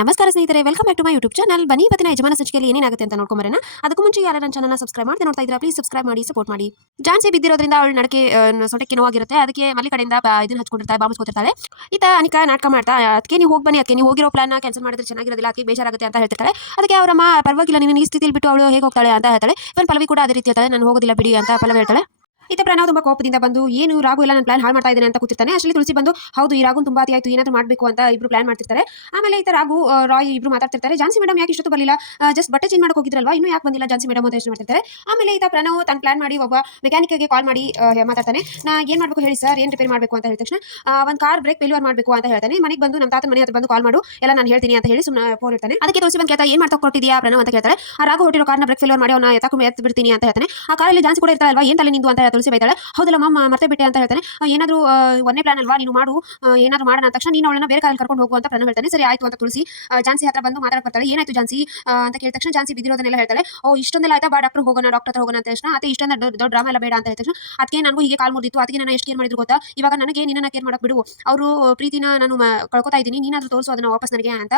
ನಮಸ್ಕಾರ ಸ್ನೇಹಿತರೆ, welcome back to my YouTube channel. ಬನ್ನಿ ಇವತ್ತಿನ ಯಜಮಾನ ಸಂಚಿಕೆಯಲ್ಲಿ ಏನೇನಾಗುತ್ತೆ ಅಂತ ನೋಡ್ಕೊಂಬರೋಣ. ಅದಕ್ಕೂ ಮುಂಚೆ ಯಾರು ನನ್ನ ಚಾನಲ್ನ ಸಬ್ಸ್ಕ್ರೈಬ್ ಮಾಡಿ ನೋಡ್ತಾ ಇದ್ದೀರಾ, ಪ್ಲೀಸ್ ಸಬ್ಸ್ಕ್ರೈಬ್ ಮಾಡಿ, ಸಪೋರ್ಟ್ ಮಾಡಿ. ಜಾನ್ಸಿ ಬಿದ್ದಿರೋದ್ರಿಂದ ಅವಳು ನಡಕೆ ಸೊಂಟಕ್ಕೆ ನೋವಾಗಿರುತ್ತೆ. ಅದಕ್ಕೆ ಮಲ್ಲಿ ಕಡೆಯಿಂದ ಇದನ್ನ ಹಚ್ಕೊಂಡಿರ್ತಾಳೆ, ಬಾಂಬಿಸ್ಕೊತಿರ್ತಾಳೆ. ಈತ ಅನಿಕಾ ನಾಟಕ ಮಾಡ್ತಾ ಅದಕ್ಕೆ ನೀವು ಹೋಗಿ ಬನ್ನಿ, ಅದಕ್ಕೆ ನೀವು ಹೋಗಿರೋ ಪ್ಲಾನ್ ಕ್ಯಾನ್ಸಲ್ ಮಾಡಿದ್ರೆ ಚೆನ್ನಾಗಿರೋದಿಲ್ಲ, ಅದಕ್ಕೆ ಬೇಜಾರಾಗುತ್ತೆ ಅಂತ ಹೇಳ್ತಿರ್ತಾಳೆ. ಅದಕ್ಕೆ ಅವರಮ್ಮ ಪರವಾಗಿಲ್ಲ, ನೀನು ಈ ಸ್ಥಿತಿಯಲ್ಲಿ ಬಿಟ್ಟು ಅವಳು ಹೇಗೆ ಹೋಗ್ತಾಳೆ ಅಂತ ಹೇಳ್ತಾಳೆ. ಇವನ್ ಪಲ್ಲವಿ ಕೂಡ ಅದೇ ರೀತಿ ಹೇಳ್ತಾಳೆ, ನಾನು ಹೋಗೋದಿಲ್ಲ ಬಿಡಿ ಅಂತ ಪಲ್ಲವಿ ಹೇಳ್ತಾಳೆ. ಈತ ಪ್ರಣವ್ ತುಂಬಾ ಕೋಪದಿಂದ ಬಂದು ಏನು ರಾಘು ಎಲ್ಲ ನನ್ನ ಪ್ಲಾನ್ ಹಾಳು ಮಾಡ್ತಾ ಇದ್ದಾನೆ ಅಂತ ಕೂತಿರ್ತಾನೆ. ಅಷ್ಟರಲ್ಲಿ ತುಳಸಿ ಬಂದು ಹೌದು, ಈ ರಾಘು ತುಂಬಾ ಅತಿ ಆಯ್ತು, ಏನಾದರೂ ಮಾಡಬೇಕು ಅಂತ ಇಬ್ರು ಪ್ಲಾನ್ ಮಾಡ್ತಿರ್ತಾರೆ. ಆಮೇಲೆ ಈತ ರಾಘು ರಾಯ್ ಇಬ್ರು ಮಾತಾಡ್ತಿರ್ತಾರೆ. ಜಾನ್ಸಿ ಮೇಡಮ್ ಯಾಕೆ ಇಷ್ಟೊತ್ತು ಬರಲಿಲ್ಲ, ಜಸ್ಟ್ ಬಟ್ಟೆ ಚೇಂಜ್ ಮಾಡಕ್ಕೆ ಹೋಗಿದ್ರಲ್ವಾ, ಇನ್ನೂ ಯಾಕೆ ಬಂದಿಲ್ಲ ಜಾನ್ಸಿ ಮೇಡಮ್ ಅಂತ ಯೋಚನೆ ಮಾಡ್ತಿರ್ತಾರೆ. ಆಮೇಲೆ ಈತ ಪ್ರಣವ್ ತನ್ನ ಪ್ಲಾನ್ ಮಾಡಿ ಒಬ್ಬ ಮೆಕ್ಯಾನಿಕ್ಗೆ ಕಾಲ್ ಮಾಡಿ ಮಾತಾಡ್ತಾನೆ. ನಾ ಏನು ಮಾಡಬೇಕು ಹೇಳಿ ಸರ್, ಏನು ರಿಪೇರ್ ಮಾಡಬೇಕು ಅಂತ ಹೇಳಿದ ತಕ್ಷಣ ಒಂದು ಕಾರ್ ಬ್ರೇಕ್ ಫೇಲ್ಯೂರ್ ಮಾಡಬೇಕು ಅಂತ ಹೇಳ್ತಾನೆ. ಮನೆಗೆ ಬಂದು ನಮ್ಮ ತಾತನ ಮನೆ ಹತ್ರ ಬಂದು ಕಾಲ್ ಮಾಡು, ಎಲ್ಲ ನಾನು ಹೇಳ್ತೀನಿ ಅಂತ ಹೇಳಿ ಸುಮ್ಮನೆ ಫೋನ್ ಇರ್ತಾನೆ. ಅದಕ್ಕೆ ತುಳಸಿ ಬಂದು ಕೇಳ್ತಾ ಏನು ಮಾಡ್ತಾ ಕೊಟ್ಟಿದ್ಯಾ ಪ್ರಣವ್ ಅಂತ ಕೇಳ್ತಾಳೆ. ಆ ರಾಘು ಹೊಟ್ಟಿರೋ ಕಾರ್ನ ಬ್ರೇಕ್ ಫೇಲ್ಯೂರ್ ಮಾಡಿ ಅವನ ಎತ್ತು ಬಿಡ್ತೀನಿ ಅಂತ ಹೇಳ್ತಾನೆ. ಆ ಕಾರಲ್ಲಿ ಜಾನ್ಸಿ ಕೂಡ ಇರ್ತಾಳಲ್ವಾ, ಏನು ತಲೆ ನಿಂದು ಅಂತ ತುಳಸಿ ಬೈತಾಳೆ. ಹೌದಲ್ಲ ಮಮ್ಮ, ಮರ್ತೆ ಬಿಟ್ಟೆ ಅಂತ ಹೇಳ್ತಾನೆ. ಏನಾದರೂ ಒಂದೇ ಪ್ಲಾನ್ ಅಲ್ವಾ, ನೀನು ಮಾಡು, ಏನಾದರೂ ಮಾಡೋಣ ಅಂತ ತಕ್ಷಣ ನೀನು ಅವಳನ್ನ ಬೇರೆ ಕಾರಲ್ಲಿ ಕರ್ಕೊಂಡು ಹೋಗು ಅಂತ ಪ್ರಣವ್ ಹೇಳ್ತಾನೆ. ಸರಿ ಆಯ್ತು ಅಂತ ತುಳಸಿ ಜಾನ್ಸಿ ಹತ್ರ ಬಂದು ಮಾತಾಡಕ್ಕೆ ಬರ್ತಾಳೆ. ಏನಾಯ್ತು ಜಾನ್ಸಿ ಅಂತ ಕೇಳಿದ ತಕ್ಷಣ ಜಾನ್ಸಿ ಬಿದ್ದಿರೋದನ್ನೆಲ್ಲ ಹೇಳ್ತಾಳೆ. ಓ ಇಷ್ಟೊಂದೆಲ್ಲ ಆಯ್ತಾ, ಬಾ ಡಾಕ್ಟರ್ ಹತ್ರ ಹೋಗೋಣ ಅಂತ ತಕ್ಷಣ ಅದೇ ಇಷ್ಟೊಂದು ದೊಡ್ಡ ಡ್ರಾಮಾ ಎಲ್ಲ ಬೇಡ ಅಂತ ಹೇಳಿದ ತಕ್ಷಣ ಅದಕ್ಕೆ ನನಗೂ ಹೀಗೆ ಕಾಲ್ ಮುರಿದಿತ್ತು, ಅದಕ್ಕೆ ನಾನು ಎಷ್ಟು ಕೇರ್ ಮಾಡಿದ್ರು ಗೊತ್ತಾ, ಇವಾಗ ನನಗೆ ನಿನ್ನ ಕೇರ್ ಮಾಡಕ್ಕೆ ಬಿಡು, ಅವರು ಪ್ರೀತಿನ ನಾನು ಕಳ್ಕೊತಾ ಇದ್ದೀನಿ, ನೀನಾದರೂ ತೋರಿಸು ಅದನ್ನ ವಾಪಸ್ ನನಗೆ ಅಂತ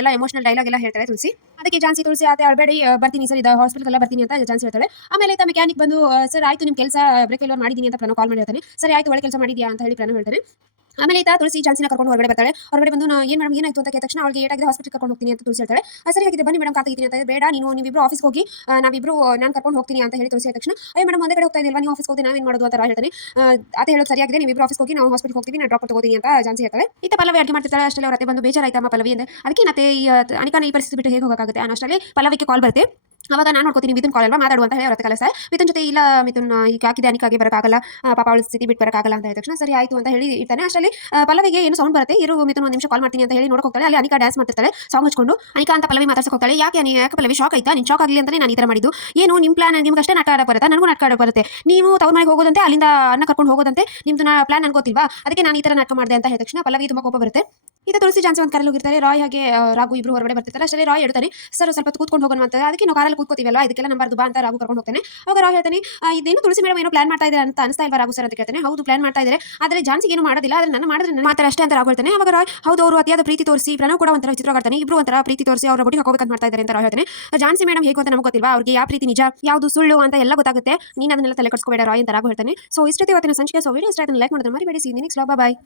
ಎಲ್ಲ ಎಮೋಷನಲ್ ಡೈಲಾಗ್ ಎಲ್ಲ ಹೇಳ್ತಾಳೆ ತುಳಸಿ. ಅದಕ್ಕೆ ಜಾನ್ಸಿ ತುಳಸಿ ಆತ ಅಳಬೇಡಿ, ಬರ್ತೀನಿ ಸರ್, ಇದು ಹಾಸ್ಪಿಟಲ್ ಎಲ್ಲ ಬರ್ತೀನಿ ಅಂತ ಜಾನ್ಸಿ ಹೇಳ್ತಾಳೆ. ಆಮೇಲೆ ಈತ ಮೆಕ್ಯಾನಿಕ್ ಬಂದು ಸರ್ ಆಯ್ತು, ನಿಮ್ಮ ಕೆಲಸ ಬ್ರೇಕ್ ಫೇಲ್ಯೂರ್ ಮಾಡಿದ್ದೀನಿ ಅಂತ ಪ್ರಣವ್ ಕಾಲ್ ಮಾಡಿರ್ತಾನೆ. ಸರಿ ಆಯ್ತು, ಒಳ್ಳೆ ಕೆಲಸ ಮಾಡಿದ್ಯಾ ಅಂತ ಹೇಳಿ ಪ್ರಣವ್ ಹೇಳ್ತಾನೆ. ಆಮೇಲೆ ಈತ ತುಳಸಿ ಜಾನ್ಸಿನ ಕರ್ಕೊಂಡು ಹೊರಗಡೆ ಬರ್ತಾಳೆ. ಹೊರಗಡೆ ಬಂದು ಏನು ಮೇಡಮ್ ಏನಾಯ್ತು ಅಂತ ಕೇಳಿದ ತಕ್ಷಣ ಅವಳಿಗೆ ಏಟಾಗಿದೆ, ಹಾಸ್ಪಿಟಲ್ ಕರ್ಕೊಂಡು ಹೋಗ್ತೀನಿ ಅಂತ ತುಳಸಿ ಹೇಳ್ತಾಳೆ. ಸರಿ ಹಾಗಿದೆ ಬನ್ನಿ ಮೇಡಮ್, ಕಾತಿದ್ದೀನಿ ಅಂತ. ಬೇಡ, ನೀವಿಬ್ರು ಆಫೀಸ್ಗೆ ಹೋಗಿ, ನಾವಿಬ್ರು ನಾನು ಕರ್ಕೊಂಡು ಹೋಗ್ತೀನಿ ಅಂತ ಹೇಳಿ ತುಳಸಿ ತಕ್ಷಣ ಅಯ್ಯೋ ಮೇಡಮ್ ಒಂದೇ ಕಡೆ ಹೋಗ್ತಾ ಇದೆಯಲ್ವಾ, ನೀವು ಆಫೀಸ್ಗೆ ಹೋಗಿ ನಾವೇನು ಮಾಡೋದು ಅಂತ ಹೇಳ್ತಾನೆ. ಆತ ಹೇಳೋದು ಸರಿಯಾಗಿದೆ, ನೀವಿಬ್ರು ಆಫೀಸ್ಗೆ ಹೋಗಿ ನಾವು ಹಾಸ್ಪಿಟಲ್ ಹೋಗ್ತೀವಿ, ನಾನು ಡ್ರಾಪ್ ತಗೋತೀನಿ ಅಂತ ಜಾನ್ಸಿ ಹೇಳ್ತಾಳೆ. ಈತ ಪಲ್ಲವಿ ಅಡುಗೆ ಮಾಡ್ತಿರ್ತಾಳೆ. ಅಷ್ಟರಲ್ಲಿ ಅವರತ್ತೆ ಬಂದು ಬೇಜಾರಾಯ್ತಮ್ಮ ಪಲ್ಲವಿ ಅಂದ್ರೆ, ಅದಕ್ಕೆ ಮತ್ತೆ ಈ ಅನಿಕಾನ ಈ ಪರಿಸ್ಥಿತಿ ಬಿಟ್ಟು ಹೇಗೆ ಹೋಗೋಕ್ಕಾಗುತ್ತೆ ಅನ್ನೋಷ್ಟರಲ್ಲಿ ಪಲ್ಲವಿಗೆ ಕಾಲ್ ಬರುತ್ತೆ. ಅವಾಗ ನಾನು ನೋಡ್ಕೋತೀನಿ ಮಿಥುನ್ ಕಾಲ್ ಅಲ್ವಾ ಮಾತಾಡುವಂತ ಹೇಳಿ ಅವ್ರ ಕಲಸ ಮಿಥುನ್ ಜೊತೆ ಇಲ್ಲ ಮಿಥುನ್ ಈಗ ಹಾಕಿದೆ ಅನಿಕಾಗೆ ಬರೋಕ್ಕಾಗಲ್ಲ, ಪಾಪ ಅವಳ ಸ್ಥಿತಿ ಬಿಟ್ಟು ಬರೋಕ್ಕಾಗಲ್ಲ ಅಂತ ಹೇಳಿದ ತಕ್ಷಣ ಸರಿ ಆಯ್ತು ಅಂತ ಹೇಳಿ ಇರ್ತಾನೆ. ಅಷ್ಟರಲ್ಲಿ ಪಲ್ಲವಿಗೆ ಏನು ಸೌಂಡ್ ಬರುತ್ತೆ, ಇರು ಮಿಥುನ್ ಒಂದು ನಿಮಿಷ ಕಾಲ್ ಮಾಡ್ತೀನಿ ಅಂತ ಹೇಳಿ ನೋಡಕ್ ಹೋಗ್ತಾಳೆ. ಅಲ್ಲಿ ಅನಿಕಾ ಡ್ಯಾನ್ಸ್ ಮಾಡ್ತಿರ್ತಾಳೆ, ಸಾಂಗ್ ಹಚ್ಕೊಂಡು. ಅನಿಕಾ ಅಂತ ಪಲ್ಲವಿ ಮಾತಾಡ್ಸಕ್ ಹೋಗ್ತಾಳೆ. ಯಾಕೆ ಪಲ್ಲವಿ ಶಾಕ್ ಆಯ್ತಾ, ನೀನು ಶಾಕ್ ಆಗಲಿ ಅಂತಾನೆ ನಾನು ಈ ಥರ ಮಾಡಿದ್ದು, ಏನು ನಿಮ್ಮ ಪ್ಲಾನ್ ನಿಮ್ಗೆ ಅಷ್ಟೇ ನಾಟಕ ಆಡಕ್ಕೆ ಬರುತ್ತೆ, ನನಗೂ ನಾಟಕ ಆಡಕ್ಕೆ ಬರುತ್ತೆ, ನೀವು ತವ್ರ ಮನೆಗೆ ಹೋಗೋದಂತೆ, ಅಲ್ಲಿಂದ ಅನ್ನ ಕರ್ಕೊಂಡು ಹೋಗೋದಂತೆ, ನಿಮ್ದು ಪ್ಲಾನ್ ಅನ್ಕೋತಿಲ್ವಾ, ಅದಕ್ಕೆ ನಾನು ಈ ಥರ ನಾಟಕ ಮಾಡಿದೆ ಅಂತ ಹೇಳಿದ ತಕ್ಷಣ ಪಲ್ಲವಿ ತುಂಬಾ ಕೋಪ ಬರುತ್ತೆ. ಇದು ತುಳಸಿ ಜಾನ್ಸಿ ಒಂದು ಕಾರಲ್ಲಿ ಹೋಗಿರ್ತಾರೆ. ರಾಯ್ ಹಾಗೆ ರಾಘು ಇಬ್ರು ಹೊರಗಡೆ ಬರ್ತಿರ್ತಾರೆ. ಅಷ್ಟೇ ರಾಯ್ ಹೇಳ್ತಾನೆ ಸರ್ ಸ್ವಲ್ಪ ಕೂತ್ಕೊಂಡು ಹೋಗೋಣ ಅಂತ. ಅದಕ್ಕೆ ನಾವು ಕಾರಲ್ಲಿ ಕೂತ್ಕೋತೀವಲ್ಲ, ಇದಕ್ಕೆಲ್ಲ ನಂಬರ್ದು ಬಾ ಅಂತ ರಾಘು ಕರ್ಕೊಂಡು ಹೋಗ್ತಾನೆ. ಅವಾಗ ರಾಯ್ ಹೇಳ್ತಾನೆ ಇದೇನು ತುಳಸಿ ಮೇಡಮ್ ಏನೋ ಪ್ಲಾನ್ ಮಾಡ್ತಾ ಇದ್ದಾರೆ ಅಂತ ಅನಿಸ್ತಾ ಇಲ್ವಾ ರಾಘು ಸರ್ ಅಂತ ಕೇಳ್ತಾನೆ. ಹೌದು ಪ್ಲಾನ್ ಮಾಡ್ತಾ ಇದ್ದಾರೆ, ಆದರೆ ಜಾನ್ಸಿಗೆ ಏನು ಮಾಡೋದಿಲ್ಲ, ಆದರೆ ನನ್ನ ಮಾಡಿದ್ರೆ ನನ್ನ ಮಾತ್ರ ಅಷ್ಟೇ ಅಂತ ರಾಘು ಹೇಳ್ತಾನೆ. ಅವಾಗ ರಾಯ್ ಹೌದು, ಅವರು ಅತಿಯಾದ ಪ್ರೀತಿ ತೋರಿಸಿ ಪ್ರಣವ್ ಕೂಡ ಒಂಥರ ವಿಚಿತ್ರವಾಗ್ತಾನೆ, ಇಬ್ರು ಒಂಥರ ಪ್ರೀತಿ ತೋರಿಸಿ ಅವರ ಬುಟ್ಟಿ ಹಾಕೋಬೇಕಂತ ಮಾಡ್ತಾ ಇದ್ದಾರೆ ಅಂತ ರಾಯ್ ಹೇಳ್ತಾನೆ. ಜಾನ್ಸಿ ಮೇಡಮ್ ಹೇಗೆ ಅಂತ ನಮಗೆ ಗೊತ್ತಿಲ್ವಾ, ಅವ್ರಿಗೆ ಯಾವ ಪ್ರೀತಿ ನಿಜ ಯಾವುದು ಸುಳ್ಳು ಅಂತ ಎಲ್ಲ ಗೊತ್ತಾಗುತ್ತೆ, ನೀನು ಅದನ್ನೆಲ್ಲ ತಲೆ ಕಟ್ಸ್ಕೋಬೇಡ ರಾಯ್ ಅಂತ ರಾಘು ಹೇಳ್ತಾನೆ. ಸೊ ಇಷ್ಟೇ ಇವತ್ತಿನ ಸಂಚಿಕೆ. ಸೊ ವಿಡಿಯೋ ಇಷ್ಟ ಆಯ್ತು ಲೈಕ್ ಮಾಡೋದು ಮರಿಬೇಡಿ. ಸಿ ನೆಕ್ಸ್ಟ್ ಬಾಯ್.